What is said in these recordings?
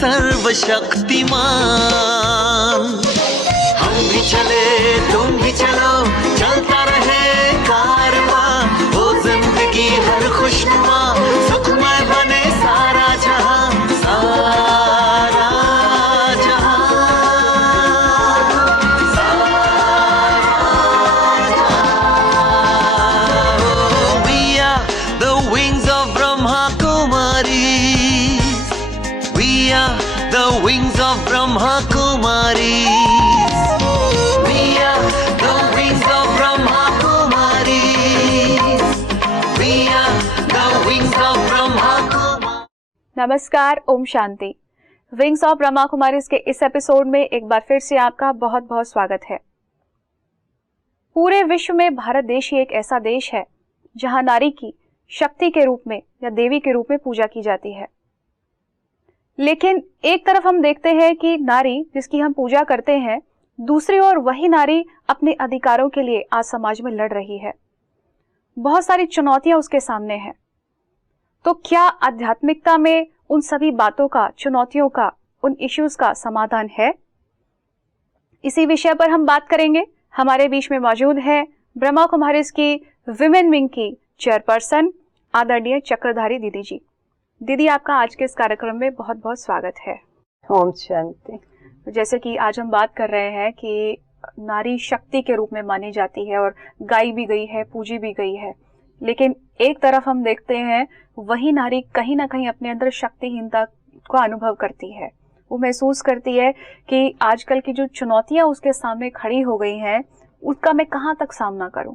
सर्वशक्तिमान। हम भी चले तुम भी चलो, चलता रहे कारवां, वो जिंदगी हर खुशनुमा, सुखमय बने सारा जहां, सारा जहां, सारा जहां। We are the wings of Brahma Kumaris. We are the wings of Brahma Kumaris. We are the wings of Brahma Kumaris. We are the wings of Brahma Kumaris. नमस्कार, ओम शांति। विंग्स ऑफ ब्रह्मा कुमारीज के इस एपिसोड में एक बार फिर से आपका बहुत बहुत स्वागत है। पूरे विश्व में भारत देश ही एक ऐसा देश है जहां नारी की शक्ति के रूप में या देवी के रूप में पूजा की जाती है। लेकिन एक तरफ हम देखते हैं कि नारी जिसकी हम पूजा करते हैं, दूसरी ओर वही नारी अपने अधिकारों के लिए आज समाज में लड़ रही है। बहुत सारी चुनौतियां उसके सामने हैं। तो क्या आध्यात्मिकता में उन सभी बातों का, चुनौतियों का, उन इश्यूज का समाधान है? इसी विषय पर हम बात करेंगे। हमारे बीच में मौजूद है ब्रह्मा कुमारीज की विमेन विंग की चेयरपर्सन आदरणीय चक्रधारी दीदी जी। दीदी, आपका आज के इस कार्यक्रम में बहुत बहुत स्वागत है। ओम शांति। जैसे कि आज हम बात कर रहे हैं कि नारी शक्ति के रूप में मानी जाती है और गाई भी गई है, पूजी भी गई है, लेकिन एक तरफ हम देखते हैं वही नारी कहीं ना कहीं अपने अंदर शक्तिहीनता का अनुभव करती है। वो महसूस करती है कि आजकल की जो चुनौतियां उसके सामने खड़ी हो गई हैं, उसका मैं कहाँ तक सामना करूं।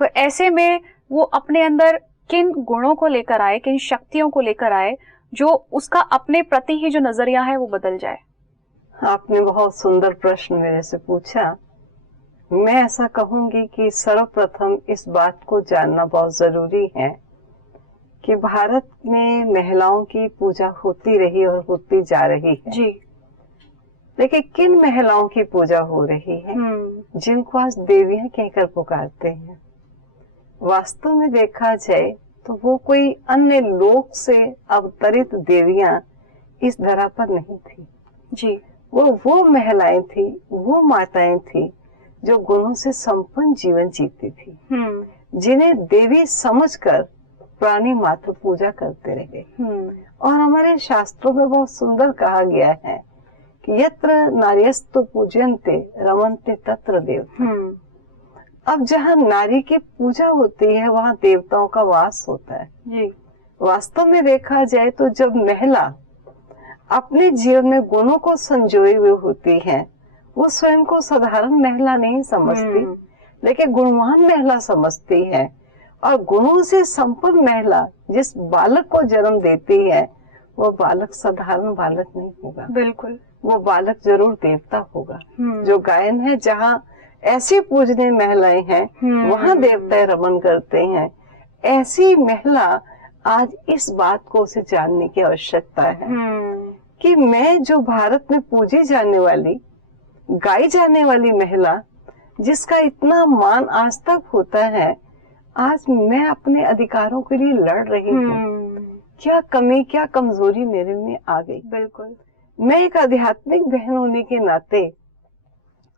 तो ऐसे में वो अपने अंदर किन गुणों को लेकर आए, किन शक्तियों को लेकर आए, जो उसका अपने प्रति ही जो नजरिया है वो बदल जाए। आपने बहुत सुंदर प्रश्न मेरे से पूछा। मैं ऐसा कहूंगी कि सर्वप्रथम इस बात को जानना बहुत जरूरी है कि भारत में महिलाओं की पूजा होती रही और होती जा रही है जी। लेकिन किन महिलाओं की पूजा हो रही है जिनको आज देवियां कहकर पुकारते हैं? वास्तव में देखा जाए तो वो कोई अन्य लोक से अवतरित देवियां इस धरा पर नहीं थी जी। वो महिलाएं थी, वो माताएं थी जो गुणों से संपन्न जीवन जीती थी, जिन्हें देवी समझकर प्राणी मात्र पूजा करते रहे। और हमारे शास्त्रों में बहुत सुंदर कहा गया है कि यत्र नार्यस्तु पूज्यन्ते रमन्ते तत्र देवता। अब जहाँ नारी की पूजा होती है वहाँ देवताओं का वास होता है जी। वास्तव में देखा जाए तो जब महिला अपने जीवन में गुणों को संजोए हुए होती है, वो स्वयं को साधारण महिला नहीं समझती, लेकिन गुणवान महिला समझती है। और गुणों से संपन्न महिला जिस बालक को जन्म देती है, वो बालक साधारण बालक नहीं होगा। बिल्कुल, वो बालक जरूर देवता होगा। जो गायन है, जहाँ ऐसी पूजनीय महिलाएं हैं वहाँ देवता रमन करते हैं। ऐसी महिला आज इस बात को उसे जानने की आवश्यकता है कि मैं जो भारत में पूजी जाने वाली, गाई जाने वाली महिला, जिसका इतना मान आज तक होता है, आज मैं अपने अधिकारों के लिए लड़ रही हूँ। क्या कमी, क्या कमजोरी मेरे में आ गई? बिल्कुल। मैं एक आध्यात्मिक बहन होने के नाते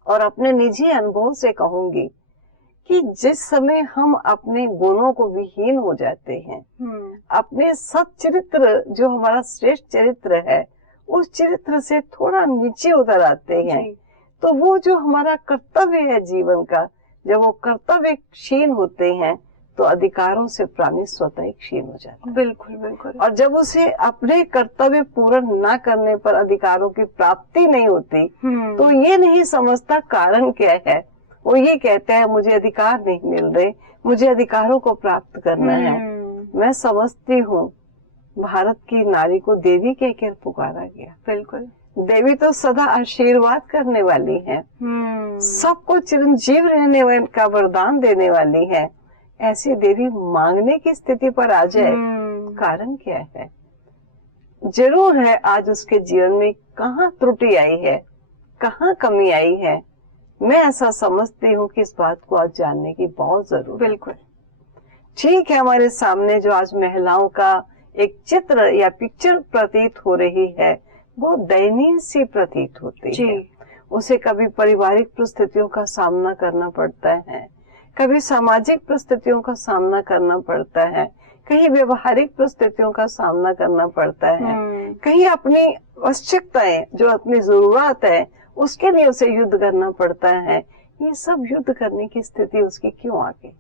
और अपने निजी अनुभव से कहूंगी कि जिस समय हम अपने गुणों को विहीन हो जाते हैं, अपने सच्चरित्र जो हमारा श्रेष्ठ चरित्र है, उस चरित्र से थोड़ा नीचे उतर आते हैं, तो वो जो हमारा कर्तव्य है जीवन का, जब वो कर्तव्य क्षीण होते हैं तो अधिकारों से प्राणी स्वतः ही क्षीण हो जाता है। बिल्कुल बिल्कुल। और जब उसे अपने कर्तव्य पूर्ण न करने पर अधिकारों की प्राप्ति नहीं होती, तो ये नहीं समझता कारण क्या है। वो ये कहते हैं मुझे अधिकार नहीं मिल रहे, मुझे अधिकारों को प्राप्त करना है। मैं समझती हूँ भारत की नारी को देवी कहकर पुकारा गया। बिल्कुल। देवी तो सदा आशीर्वाद करने वाली है, सबको चिरंजीव रहने का वरदान देने वाली है। ऐसी देवी मांगने की स्थिति पर आ जाए, कारण क्या है? जरूर है आज उसके जीवन में कहाँ त्रुटि आई है, कहाँ कमी आई है। मैं ऐसा समझती हूँ कि इस बात को आज जानने की बहुत जरूरत है। बिल्कुल ठीक है, हमारे सामने जो आज महिलाओं का एक चित्र या पिक्चर प्रतीत हो रही है, बहुत दयनीय सी प्रतीत होती जी। है। उसे कभी पारिवारिक परिस्थितियों का सामना करना पड़ता है, कभी सामाजिक परिस्थितियों का सामना करना पड़ता है, कहीं व्यवहारिक परिस्थितियों का सामना करना पड़ता है, कहीं अपनी आवश्यकताएं जो अपनी जरूरत है उसके लिए उसे युद्ध करना पड़ता है। ये सब युद्ध करने की स्थिति उसकी क्यों आ गई?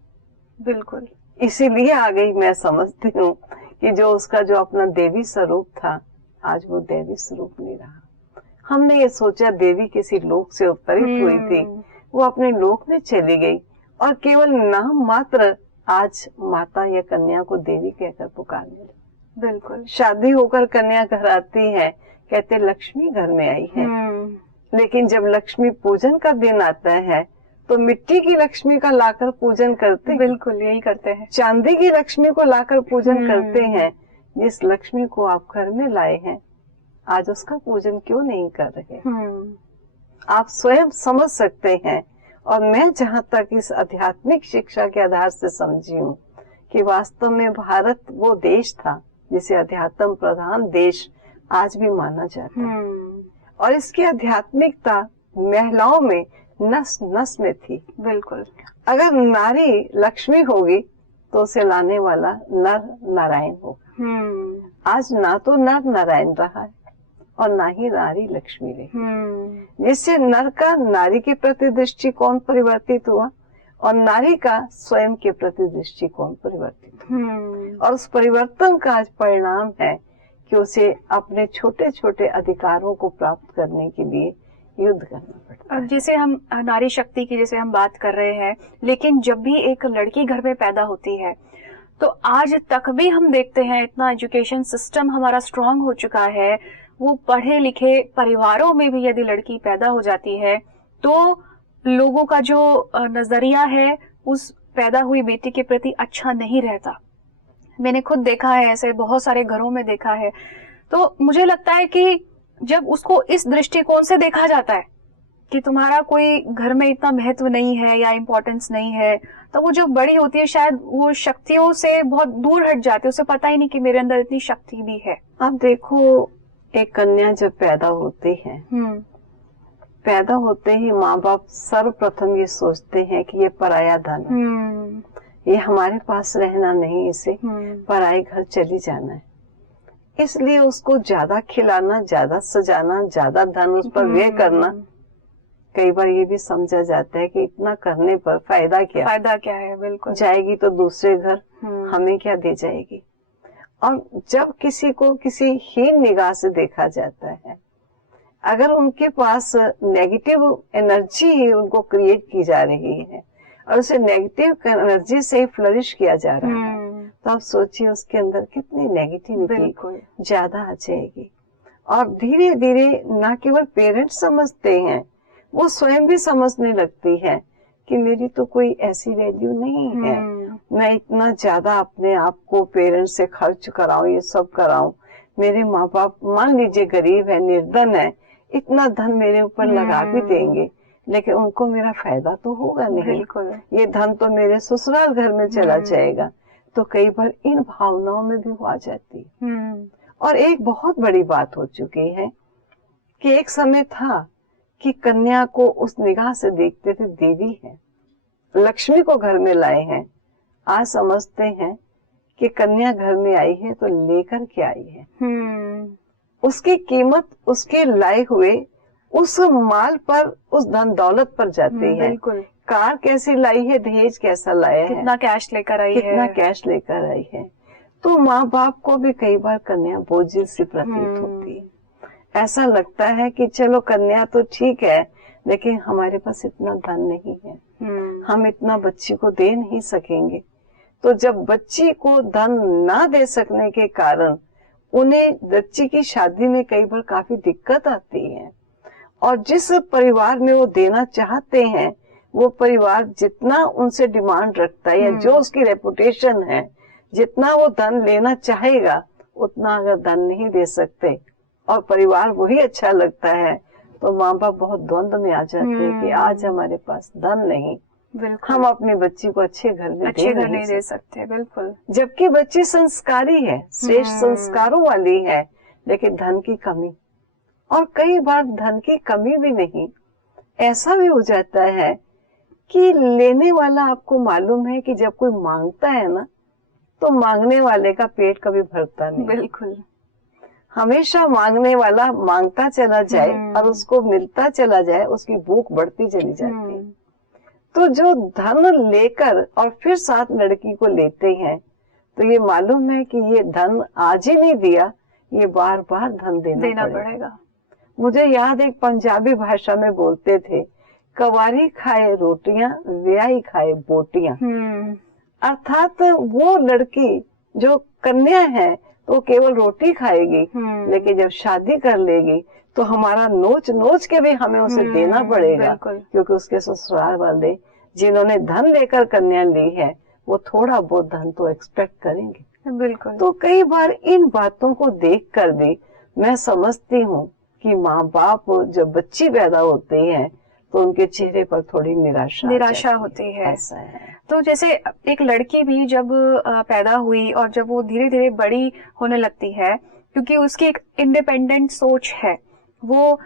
बिल्कुल, इसीलिए आ गई। मैं समझती हूँ कि जो उसका जो अपना देवी स्वरूप था, आज वो देवी स्वरूप नहीं रहा। हमने ये सोचा देवी किसी लोक से अवतरित हुई थी, वो अपने लोक में चली गई और केवल नाम मात्र आज माता या कन्या को देवी कहकर पुकारने लगी। बिल्कुल। शादी होकर कन्या घर आती है, कहते लक्ष्मी घर में आई है, लेकिन जब लक्ष्मी पूजन का दिन आता है तो मिट्टी की लक्ष्मी का लाकर पूजन करते हैं। बिल्कुल, यही करते हैं। चांदी की लक्ष्मी को लाकर पूजन करते हैं। जिस लक्ष्मी को आप घर में लाए हैं, आज उसका पूजन क्यों नहीं कर रहे? आप स्वयं समझ सकते हैं। और मैं जहाँ तक इस आध्यात्मिक शिक्षा के आधार से समझी हूँ कि वास्तव में भारत वो देश था जिसे अध्यात्म प्रधान देश आज भी माना जाता है। और इसकी आध्यात्मिकता महिलाओं में नस नस में थी। बिल्कुल। अगर नारी लक्ष्मी होगी तो उसे लाने वाला नर नारायण होगा। आज ना तो नर नारायण रहा है और ना ही नारी लक्ष्मी रही, जिससे नर का नारी के प्रति दृष्टिकोण परिवर्तित हुआ और नारी का स्वयं के प्रति दृष्टिकोण परिवर्तित हुआ। और उस परिवर्तन का आज परिणाम है कि उसे अपने छोटे छोटे अधिकारों को प्राप्त करने के लिए युद्ध करना पड़ता है। अब जैसे हम नारी शक्ति की जैसे हम बात कर रहे हैं, लेकिन जब भी एक लड़की घर में पैदा होती है तो आज तक भी हम देखते हैं इतना एजुकेशन सिस्टम हमारा स्ट्रांग हो चुका है, वो पढ़े लिखे परिवारों में भी यदि लड़की पैदा हो जाती है तो लोगों का जो नजरिया है उस पैदा हुई बेटी के प्रति अच्छा नहीं रहता। मैंने खुद देखा है, ऐसे बहुत सारे घरों में देखा है। तो मुझे लगता है कि जब उसको इस दृष्टिकोण से देखा जाता है कि तुम्हारा कोई घर में इतना महत्व नहीं है या इम्पोर्टेंस नहीं है, तो वो जो बड़ी होती है शायद वो शक्तियों से बहुत दूर हट जाती है, उसे पता ही नहीं कि मेरे अंदर इतनी शक्ति भी है। अब देखो, एक कन्या जब पैदा होती है, पैदा होते ही माँ बाप सर्वप्रथम ये सोचते हैं कि ये पराया धन है, ये हमारे पास रहना नहीं, इसे पराए घर चली जाना है। इसलिए उसको ज्यादा खिलाना, ज्यादा सजाना, ज्यादा धन उस पर व्यय करना। कई बार ये भी समझा जाता है कि इतना करने पर फायदा क्या है? बिल्कुल, जाएगी तो दूसरे घर, हमें क्या दे जाएगी। और जब किसी को किसी हीन निगाह से देखा जाता है, अगर उनके पास नेगेटिव एनर्जी उनको क्रिएट की जा रही है और उसे नेगेटिव एनर्जी से फ्लरिश किया जा रहा है, तो आप सोचिए उसके अंदर कितनी नेगेटिविटी ज्यादा आ जाएगी। और धीरे धीरे न केवल पेरेंट्स समझते हैं, वो स्वयं भी समझने लगती है कि मेरी तो कोई ऐसी वैल्यू नहीं है, मैं इतना ज्यादा अपने आप को पेरेंट्स से खर्च कराऊं, ये सब कराऊं। मेरे माँ बाप मान लीजिए गरीब है, निर्धन है, इतना धन मेरे ऊपर लगा भी देंगे, लेकिन उनको मेरा फायदा तो होगा नहीं, ये धन तो मेरे ससुराल घर में चला जाएगा। तो कई बार इन भावनाओं में भी वो आ जाती है। और एक बहुत बड़ी बात हो चुकी है कि एक समय था कि कन्या को उस निगाह से देखते थे देवी है, लक्ष्मी को घर में लाए हैं। आज समझते हैं कि कन्या घर में आई है तो लेकर के आई है। उसकी कीमत उसके लाए हुए उस माल पर, उस धन दौलत पर जाती है। कार कैसी लाई है, दहेज कैसा लाया है, कितना कैश लेकर आई है, कितना कैश लेकर आई है। तो माँ बाप को भी कई बार कन्या बोझिल सी प्रतीत होती है। ऐसा लगता है कि चलो कन्या तो ठीक है, लेकिन हमारे पास इतना धन नहीं है, हम इतना बच्ची को दे नहीं सकेंगे। तो जब बच्ची को धन ना दे सकने के कारण उन्हें बच्ची की शादी में कई बार काफी दिक्कत आती है, और जिस परिवार में वो देना चाहते हैं वो परिवार जितना उनसे डिमांड रखता है या जो उसकी रेपुटेशन है, जितना वो धन लेना चाहेगा उतना अगर धन नहीं दे सकते और परिवार वही अच्छा लगता है, तो माँ बाप बहुत द्वंद्व में आ जाते हैं कि आज हमारे पास धन नहीं, हम अपनी बच्ची को अच्छे घर में नहीं दे सकते। बिल्कुल, जबकि बच्ची संस्कारी है, श्रेष्ठ संस्कारों वाली है, लेकिन धन की कमी, और कई बार धन की कमी भी नहीं, ऐसा भी हो जाता है कि लेने वाला, आपको मालूम है कि जब कोई मांगता है ना तो मांगने वाले का पेट कभी भरता नहीं। बिल्कुल। हमेशा मांगने वाला मांगता चला जाए और उसको मिलता चला जाए, उसकी भूख बढ़ती चली जाती है। तो जो धन लेकर और फिर साथ लड़की को लेते हैं, तो ये मालूम है कि ये धन आज ही नहीं दिया, ये बार बार धन देना पड़ेगा। मुझे याद, एक पंजाबी भाषा में बोलते थे, कवारी खाए रोटियां, व्याही खाए बोटियां। अर्थात वो लड़की जो कन्या है तो केवल रोटी खाएगी, लेकिन जब शादी कर लेगी तो हमारा नोच नोच के भी हमें उसे देना पड़ेगा, क्योंकि उसके ससुराल वाले जिन्होंने धन लेकर कन्या ली है वो थोड़ा बहुत धन तो एक्सपेक्ट करेंगे। बिल्कुल। तो कई बार इन बातों को देखकर भी मैं समझती हूँ कि माँ बाप जब बच्ची पैदा होती है तो उनके चेहरे पर थोड़ी निराशा होती है। ऐसा है। तो जैसे एक लड़की भी जब पैदा हुई और जब वो धीरे धीरे बड़ी होने लगती है, क्योंकि उसकी एक इंडिपेंडेंट सोच है, वो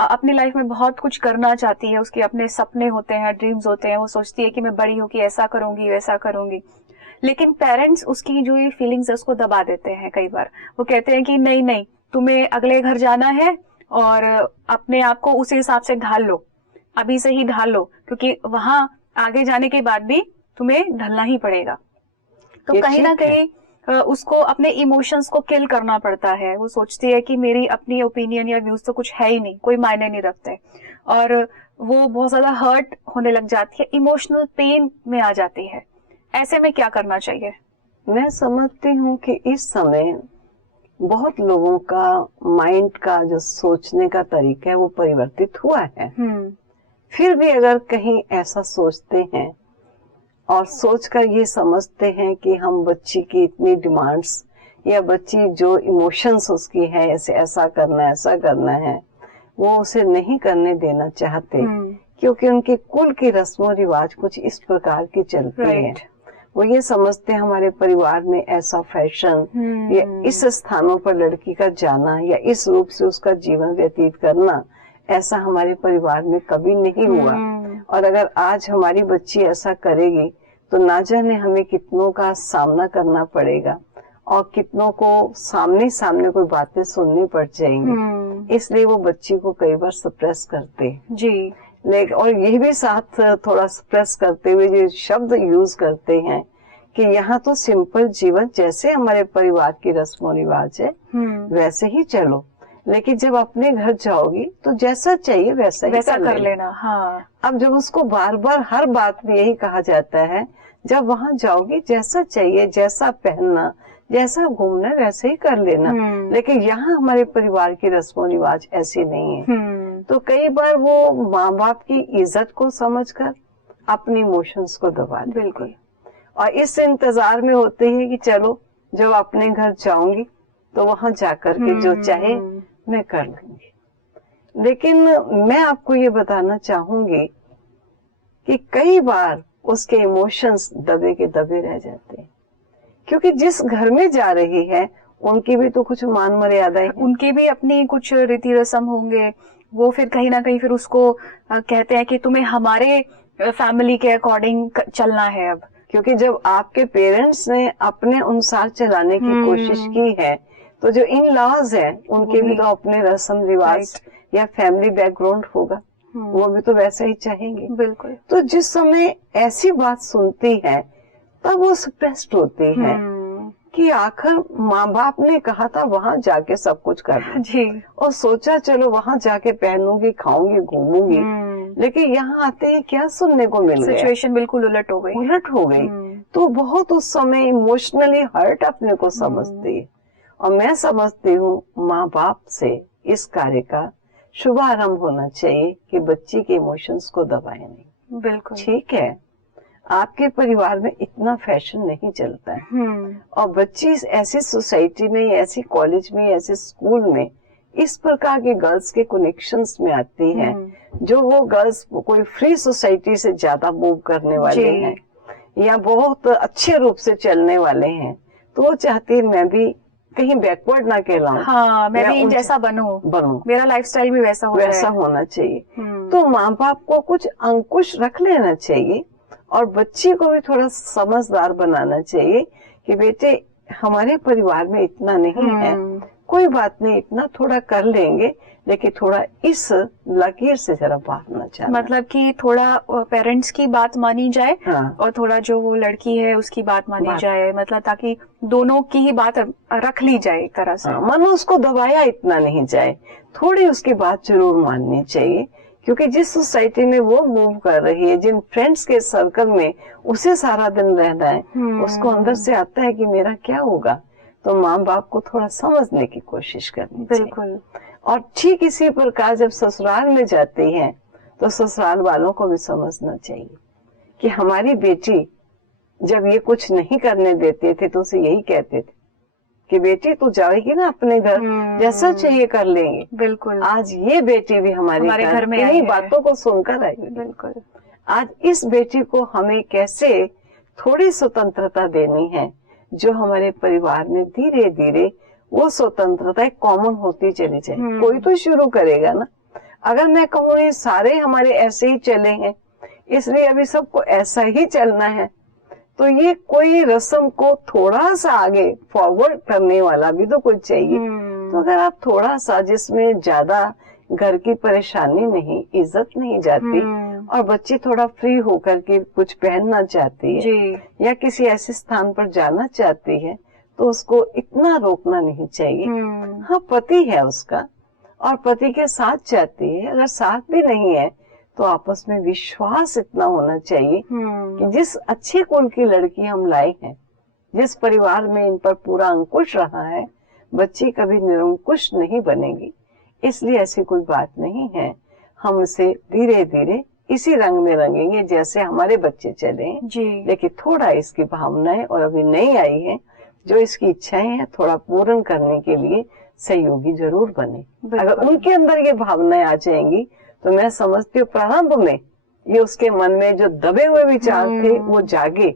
अपनी लाइफ में बहुत कुछ करना चाहती है, उसके अपने सपने होते हैं, ड्रीम्स होते हैं, वो सोचती है कि मैं बड़ी होकर ऐसा करूंगी वैसा करूंगी, लेकिन पेरेंट्स उसकी जो ये फीलिंग्स है उसको दबा देते हैं। कई बार वो कहते हैं कि नहीं नहीं, तुम्हें अगले घर जाना है और अपने आप को उसी हिसाब से ढाल लो, अभी से ही ढाल लो, क्योंकि वहां आगे जाने के बाद भी तुम्हें ढलना ही पड़ेगा। तो कहीं ना कहीं उसको अपने इमोशंस को किल करना पड़ता है। वो सोचती है कि मेरी अपनी ओपिनियन या व्यूज तो कुछ है ही नहीं, कोई मायने नहीं रखते, और वो बहुत ज्यादा हर्ट होने लग जाती है, इमोशनल पेन में आ जाती है। ऐसे में क्या करना चाहिए? मैं समझती हूँ कि इस समय बहुत लोगों का माइंड का जो सोचने का तरीका है वो परिवर्तित हुआ है। फिर भी अगर कहीं ऐसा सोचते हैं और सोचकर ये समझते हैं कि हम बच्ची की इतनी डिमांड्स या बच्ची जो इमोशंस उसकी है, ऐसा करना है, वो उसे नहीं करने देना चाहते, क्योंकि उनके कुल की रस्मों रिवाज कुछ इस प्रकार की चलती है। वो ये समझते हैं हमारे परिवार में ऐसा फैशन या इस स्थानों पर लड़की का जाना या इस रूप से उसका जीवन व्यतीत करना, ऐसा हमारे परिवार में कभी नहीं हुआ। और अगर आज हमारी बच्ची ऐसा करेगी तो ना जाने हमें कितनों का सामना करना पड़ेगा और कितनों को सामने कोई बातें सुननी पड़ जाएंगी। इसलिए वो बच्ची को कई बार सप्रेस करते हैं जी। लेकिन और ये भी साथ थोड़ा सप्रेस करते हुए जो शब्द यूज करते हैं कि यहाँ तो सिंपल जीवन, जैसे हमारे परिवार की रस्मों रिवाज है वैसे ही चलो, लेकिन जब अपने घर जाओगी तो जैसा चाहिए वैसा कर लेना। हाँ। अब जब उसको बार बार हर बात में यही कहा जाता है, जब वहां जाओगी जैसा चाहिए, जैसा पहनना, जैसा घूमना वैसे ही कर लेना, लेकिन यहाँ हमारे परिवार की रस्मों रिवाज ऐसी नहीं है। तो कई बार वो माँ बाप की इज्जत को समझकर अपनी इमोशंस को दबा देते। बिल्कुल। और इस इंतजार में होते हैं कि चलो जब अपने घर जाऊंगी तो वहां जाकर के जो चाहे मैं कर लूंगी। लेकिन मैं आपको ये बताना चाहूंगी कि कई बार उसके इमोशंस दबे के दबे रह जाते हैं, क्योंकि जिस घर में जा रही है उनकी भी तो कुछ मान मर्यादाएं, उनके भी अपनी कुछ रीति रस्म होंगे। वो फिर कहीं ना कहीं फिर उसको कहते हैं कि तुम्हें हमारे फैमिली के अकॉर्डिंग चलना है अब, क्योंकि जब आपके पेरेंट्स ने अपने अनुसार चलाने की कोशिश की है तो जो इन लॉज है उनके भी तो अपने रस्म रिवाज या फैमिली बैकग्राउंड होगा, वो भी तो वैसा ही चाहेंगे। बिल्कुल। तो जिस समय ऐसी बात सुनती है तब वो सप्रेस्ड होती है कि आखिर माँ बाप ने कहा था वहां जाके सब कुछ करना जी, और सोचा चलो वहां जाके पहनूंगी, खाऊंगी, घूमूंगी, लेकिन यहाँ आते ही क्या सुनने को मिल गया, सिचुएशन बिल्कुल उलट हो गई। तो बहुत उस समय इमोशनली हर्ट अपने को समझती है। और मैं समझती हूँ माँ बाप से इस कार्य का शुभारंभ होना चाहिए कि बच्ची के इमोशंस को दबाए नहीं। बिल्कुल ठीक है, आपके परिवार में इतना फैशन नहीं चलता है और बच्ची ऐसी सोसाइटी में, ऐसी कॉलेज में, ऐसे स्कूल में इस प्रकार के गर्ल्स के कनेक्शंस में आती है जो वो गर्ल्स कोई फ्री सोसाइटी से ज्यादा मूव करने वाले हैं या बहुत अच्छे रूप से चलने वाले हैं, तो वो चाहती है मैं भी कहीं बैकवर्ड ना कहलाऊं। हाँ, मैं भी इन जैसा बनूं, मेरा लाइफस्टाइल भी वैसा होना चाहिए। तो माँ बाप को कुछ अंकुश रख लेना चाहिए और बच्ची को भी थोड़ा समझदार बनाना चाहिए कि बेटे हमारे परिवार में इतना नहीं है, कोई बात नहीं, इतना थोड़ा कर लेंगे, लेकिन थोड़ा इस लकीर से जरा भागना चाहिए। मतलब कि थोड़ा पेरेंट्स की बात मानी जाए। हाँ। और थोड़ा जो वो लड़की है उसकी बात मानी जाए, मतलब ताकि दोनों की ही बात रख ली जाए एक तरह से। हाँ, मन उसको दबाया इतना नहीं जाए, थोड़ी उसकी बात जरूर माननी चाहिए, क्योंकि जिस सोसाइटी में वो मूव कर रही है, जिन फ्रेंड्स के सर्कल में उसे सारा दिन रहना है, उसको अंदर से आता है कि मेरा क्या होगा। तो माँ बाप को थोड़ा समझने की कोशिश करनी चाहिए। बिल्कुल। और ठीक इसी प्रकार जब ससुराल में जाती हैं तो ससुराल वालों को भी समझना चाहिए कि हमारी बेटी जब ये कुछ नहीं करने देते थे तो उसे यही कहते थे कि बेटी तू जाएगी ना अपने घर, जैसा चाहिए कर लेंगे। बिल्कुल। आज ये बेटी भी हमारे घर में इन्हीं बातों को सुनकर आई। बिल्कुल। आज इस बेटी को हमें कैसे थोड़ी स्वतंत्रता देनी है, जो हमारे परिवार में धीरे धीरे वो स्वतंत्रता कॉमन होती चली जाए। कोई तो शुरू करेगा ना। अगर मैं कहूँ ये सारे हमारे ऐसे ही चले हैं, इसलिए अभी सबको ऐसा ही चलना है, तो ये कोई रस्म को थोड़ा सा आगे फॉरवर्ड करने वाला भी तो कुछ चाहिए। तो अगर आप थोड़ा सा, जिसमें ज्यादा घर की परेशानी नहीं, इज्जत नहीं जाती, और बच्ची थोड़ा फ्री होकर के कुछ पहनना चाहती है या किसी ऐसे स्थान पर जाना चाहती है, तो उसको इतना रोकना नहीं चाहिए। हाँ, पति है उसका और पति के साथ चाहती है, अगर साथ भी नहीं है तो आपस में विश्वास इतना होना चाहिए कि जिस अच्छे कुल की लड़की हम लाए हैं, जिस परिवार में इन पर पूरा अंकुश रहा है, बच्ची कभी निरंकुश नहीं बनेगी। इसलिए ऐसी कोई बात नहीं है, हम इसे धीरे धीरे इसी रंग में रंगेंगे जैसे हमारे बच्चे चले हैं। लेकिन थोड़ा इसकी भावनाएं और अभी नहीं आई है, जो इसकी इच्छाएं हैं थोड़ा पूर्ण करने के लिए सहयोगी जरूर बने। अगर उनके अंदर ये भावनाएं आ जाएंगी तो मैं समझती हूँ प्रारंभ में ये उसके मन में जो दबे हुए विचार थे वो जागे,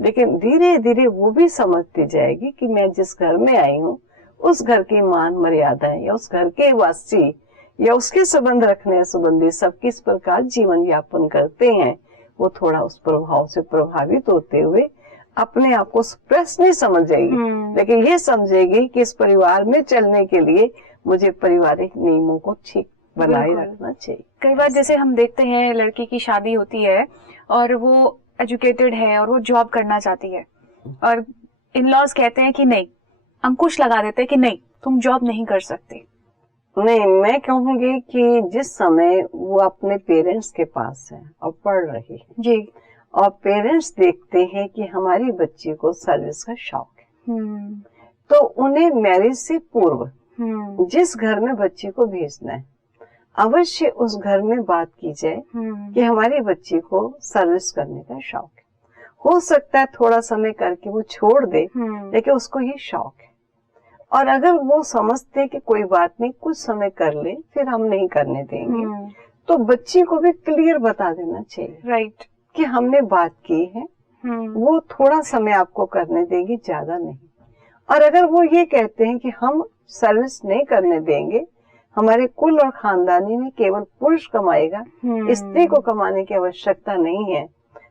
लेकिन धीरे धीरे वो भी समझती जाएगी कि मैं जिस घर में आई हूँ उस घर की मान मर्यादाएं या उस घर के वासी या उसके संबंध रखने संबंधी सब किस प्रकार जीवन यापन करते हैं, वो थोड़ा उस प्रभाव से प्रभावित होते हुए अपने आप को स्ट्रेस नहीं समझेगी, लेकिन ये समझेगी कि इस परिवार में चलने के लिए मुझे पारिवारिक नियमों को ठीक बनाए रखना चाहिए। कई बार जैसे हम देखते हैं लड़की की शादी होती है और वो एजुकेटेड है और वो जॉब करना चाहती है, और इन लॉज कहते हैं कि नहीं, अंकुश लगा देते हैं कि नहीं तुम जॉब नहीं कर सकती। नहीं, मैं कहूँगी कि जिस समय वो अपने पेरेंट्स के पास है और पढ़ रही है जी, और पेरेंट्स देखते हैं कि हमारी बच्ची को सर्विस का शौक है, तो उन्हें मैरिज से पूर्व जिस घर में बच्ची को भेजना है अवश्य उस घर में बात की जाए कि हमारी बच्ची को सर्विस करने का शौक है। हो सकता है थोड़ा समय करके वो छोड़ दे, लेकिन उसको ये शौक है। और अगर वो समझते कि कोई बात नहीं, कुछ समय कर ले, फिर हम नहीं करने देंगे, तो बच्ची को भी क्लियर बता देना चाहिए, राइट, कि हमने बात की है, वो थोड़ा समय आपको करने देगी, ज्यादा नहीं। और अगर वो ये कहते हैं कि हम सर्विस नहीं करने देंगे, हमारे कुल और खानदानी में केवल पुरुष कमाएगा, स्त्री को कमाने की आवश्यकता नहीं है,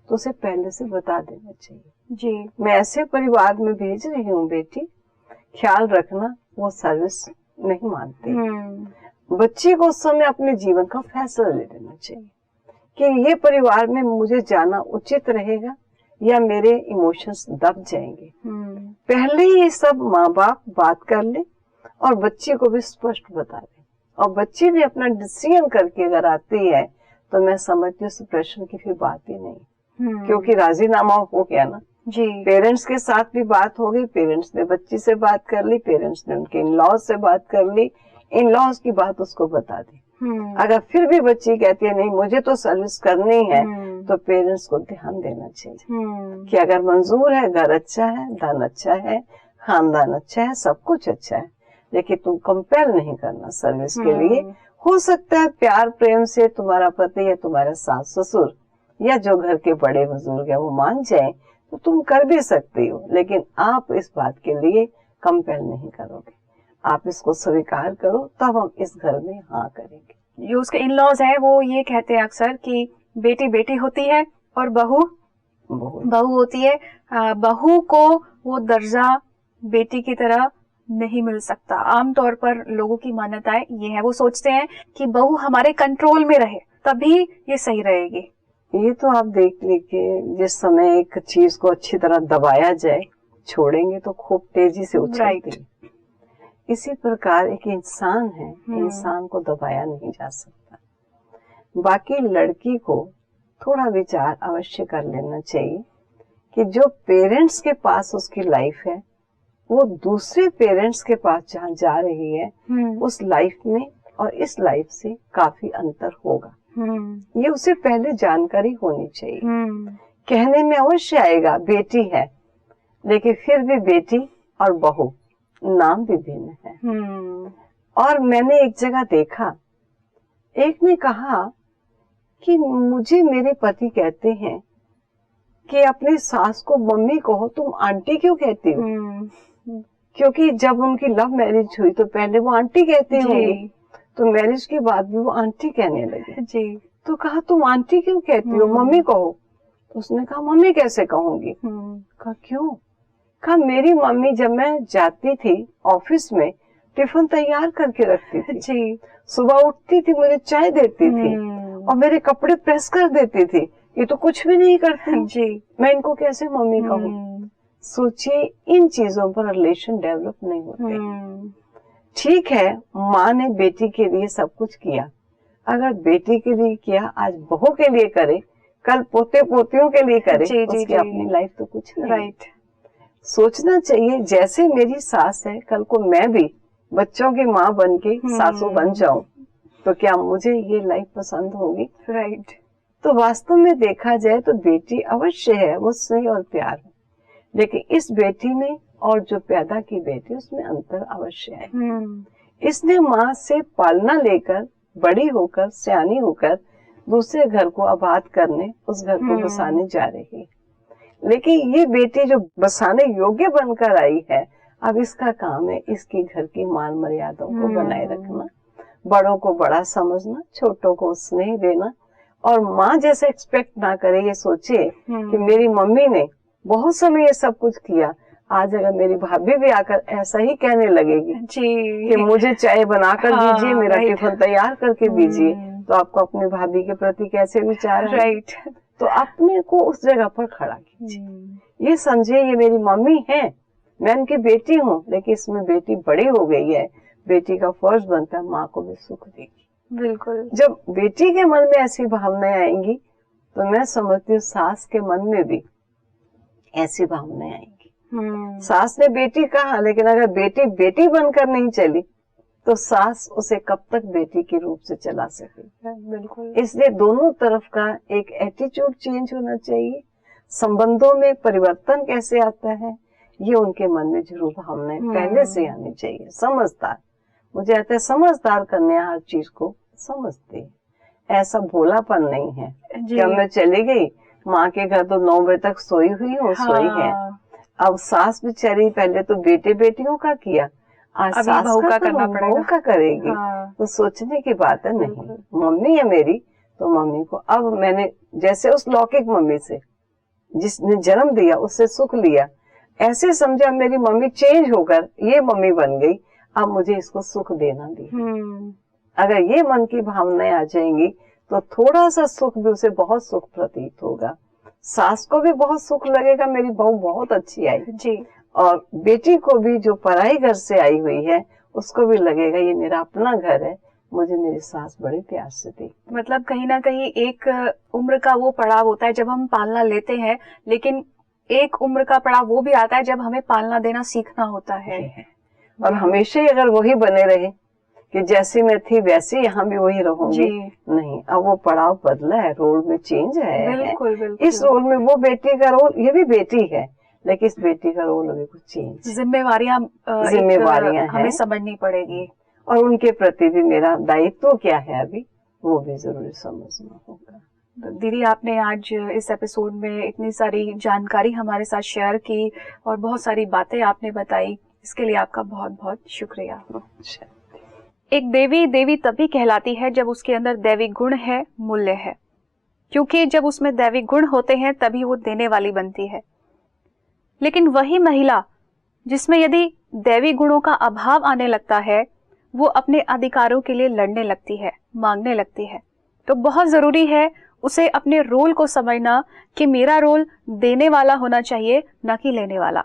तो उसे पहले से बता देना चाहिए जी, मैं ऐसे परिवार में भेज रही हूँ बेटी, ख्याल रखना, वो सर्विस नहीं मानते। बच्ची को उस समय अपने जीवन का फैसला ले लेना चाहिए कि ये परिवार में मुझे जाना उचित रहेगा या मेरे इमोशंस दब जाएंगे। पहले ही ये सब माँ बाप बात कर ले और बच्ची को भी स्पष्ट बता दे, और बच्ची भी अपना डिसीजन करके अगर आती है तो मैं समझती हूँ उस प्रश्न की फिर बात ही नहीं, क्योंकि राजीनामा हो गया ना जी। पेरेंट्स के साथ भी बात हो गई, पेरेंट्स ने बच्ची से बात कर ली, पेरेंट्स ने उनके इन लॉज से बात कर ली, इन लॉज की बात उसको बता दी। अगर फिर भी बच्ची कहती है नहीं मुझे तो सर्विस करनी है, तो पेरेंट्स को ध्यान देना चाहिए कि अगर मंजूर है, घर अच्छा है, धन अच्छा है, खानदान अच्छा है, सब कुछ अच्छा है, लेकिन तुम कंपेल नहीं करना सर्विस के लिए। हो सकता है प्यार प्रेम से तुम्हारा पति या तुम्हारे सास ससुर या जो घर के बड़े बुजुर्ग है वो मान जाए तो तुम कर भी सकती हो, लेकिन आप इस बात के लिए कंपेल नहीं करोगे, आप इसको स्वीकार करो, तब हम इस घर में हाँ करेंगे। जो उसके इन लॉज है वो ये कहते हैं अक्सर कि बेटी बेटी होती है और बहू बहू होती है। बहू को वो दर्जा बेटी की तरह नहीं मिल सकता। आमतौर पर लोगों की मान्यताएं ये है, वो सोचते हैं कि बहू हमारे कंट्रोल में रहे तभी ये सही रहेगी। ये तो आप देख लीजिए, जिस समय एक चीज को अच्छी तरह दबाया जाए, छोड़ेंगे तो खूब तेजी से उछलती है। इसी प्रकार एक इंसान है, इंसान को दबाया नहीं जा सकता। बाकी लड़की को थोड़ा विचार अवश्य कर लेना चाहिए कि जो पेरेंट्स के पास उसकी लाइफ है, वो दूसरे पेरेंट्स के पास जहाँ जा रही है, उस लाइफ में और इस लाइफ से काफी अंतर होगा। ये उसे पहले जानकारी होनी चाहिए। कहने में अवश्य आएगा बेटी है, लेकिन फिर भी बेटी और बहू नाम भी भिन्न है। और मैंने एक जगह देखा, एक ने कहा कि मुझे मेरे पति कहते हैं कि अपनी सास को मम्मी कहो, तुम आंटी क्यों कहती हो? क्योंकि जब उनकी लव मैरिज हुई तो पहले वो आंटी कहती होंगी, तो मैरिज के बाद भी वो आंटी कहने लगी जी। तो कहा तुम आंटी क्यों कहती हो, मम्मी कहो। तो उसने कहा मम्मी कैसे कहूंगी? कहा क्यों? कहा मेरी मम्मी जब मैं जाती थी ऑफिस में टिफिन तैयार करके रखती थी जी। सुबह उठती थी, मुझे चाय देती थी और मेरे कपड़े प्रेस कर देती थी। ये तो कुछ भी नहीं करती जी, मैं इनको कैसे मम्मी कहूँ? सोचिए, इन चीजों पर रिलेशन डेवलप नहीं होते। ठीक है, माँ ने बेटी के लिए सब कुछ किया, अगर बेटी के लिए किया, आज बहू के लिए करे, कल पोते पोतियों के लिए करे, उसकी अपनी लाइफ तो कुछ नहीं। राइट। सोचना चाहिए जैसे मेरी सास है, कल को मैं भी बच्चों की माँ बन के सासू बन जाऊं, तो क्या मुझे ये लाइफ पसंद होगी? राइट। तो वास्तव में देखा जाए तो बेटी अवश्य है, वो स्नेह और प्यार है, लेकिन इस बेटी में और जो पैदा की बेटी, उसमें अंतर अवश्य है। इसने माँ से पालना लेकर बड़ी होकर सियानी होकर दूसरे घर को आबाद करने, उस घर को बसाने जा रही है, लेकिन ये बेटी जो बसाने योग्य बनकर आई है, अब इसका काम है इसकी घर की मान मर्यादाओं को बनाए रखना, बड़ों को बड़ा समझना, छोटों को स्नेह देना, और माँ जैसे एक्सपेक्ट ना करे, ये सोचे कि मेरी मम्मी ने बहुत समय ये सब कुछ किया, आज अगर मेरी भाभी भी आकर ऐसा ही कहने लगेगी जी कि मुझे चाय बनाकर दीजिए, मेरा टिफिन तैयार करके दीजिए, तो आपको अपनी भाभी के प्रति कैसे विचार है? राइट। तो अपने को उस जगह पर खड़ा कीजिए, ये समझिए ये मेरी मम्मी है, मैं उनकी बेटी हूँ, लेकिन इसमें बेटी बड़ी हो गई है, बेटी का फर्ज बनता है माँ को भी सुख देगी। बिल्कुल। जब बेटी के मन में ऐसी भावनाएं आएंगी, तो मैं समझती हूँ सास के मन में भी ऐसी भावनाएं आएंगी। सास ने बेटी कहा, लेकिन अगर बेटी बेटी बनकर नहीं चली, तो सास उसे कब तक बेटी के रूप से चला सकेगी? बिल्कुल। इसलिए दोनों तरफ का एक एटीट्यूड चेंज होना चाहिए। संबंधों में परिवर्तन कैसे आता है, ये उनके मन में जरूर भावनाएं पहले से आनी चाहिए। समझदार, मुझे आता है समझदार कन्या हर चीज को समझती है, ऐसा भोलापन नहीं है कि मैं चली गई माँ के घर तो 9 बजे तक सोई हुई हूँ, सोई है। अब सास बेचारी पहले तो बेटे बेटियों का किया, आज सास का करना पड़ेगा, बहू का करेगी। तो सोचने की बात है, नहीं मम्मी है मेरी, तो मम्मी को अब मैंने जैसे उस लौकिक मम्मी से जिसने जन्म दिया उससे सुख लिया, ऐसे समझा मेरी मम्मी चेंज होकर ये मम्मी बन गई, अब मुझे इसको सुख देना भी। अगर ये मन की भावनाएं आ जाएंगी तो थोड़ा सा सुख भी उसे बहुत सुख प्रतीत होगा, सास को भी बहुत सुख लगेगा, मेरी बहू बहुत अच्छी आई जी, और बेटी को भी जो पराई घर से आई हुई है उसको भी लगेगा ये मेरा अपना घर है, मुझे मेरी सास बड़े प्यार से दी। मतलब कहीं ना कहीं एक उम्र का वो पड़ाव होता है जब हम पालना लेते हैं, लेकिन एक उम्र का पड़ाव वो भी आता है जब हमें पालना देना सीखना होता है। और हमेशा ही अगर वही बने रहे कि जैसी मैं थी वैसी यहाँ भी वही रहूंगी, नहीं, अब वो पड़ाव बदला है, रोल में चेंज है। बिल्कुल, बिल्कुल। इस रोल में वो बेटी का रोल, ये भी बेटी है, लेकिन इस बेटी का रोल अभी कुछ चेंज, जिम्मेवारियां हमें समझनी पड़ेगी, और उनके प्रति भी मेरा दायित्व क्या है अभी वो भी जरूरी समझना होगा। दीदी, आपने आज इस एपिसोड में इतनी सारी जानकारी हमारे साथ शेयर की और बहुत सारी बातें आपने बताई इसके लिए आपका बहुत बहुत शुक्रिया। एक देवी देवी तभी कहलाती है जब उसके अंदर दैवी गुण है, मूल्य है, क्योंकि जब उसमें दैवी गुण होते हैं तभी वो देने वाली बनती है। लेकिन वही महिला जिसमें यदि दैवी गुणों का अभाव आने लगता है, वो अपने अधिकारों के लिए लड़ने लगती है, मांगने लगती है। तो बहुत जरूरी है उसे अपने रोल को समझना कि मेरा रोल देने वाला होना चाहिए, न कि लेने वाला।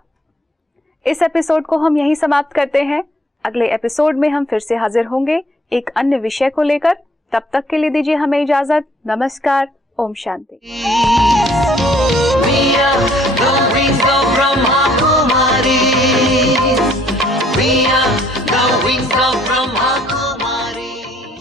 इस एपिसोड को हम यहीं समाप्त करते हैं। अगले एपिसोड में हम फिर से हाजिर होंगे एक अन्य विषय को लेकर। तब तक के लिए दीजिए हमें इजाजत। नमस्कार। ओम शांति।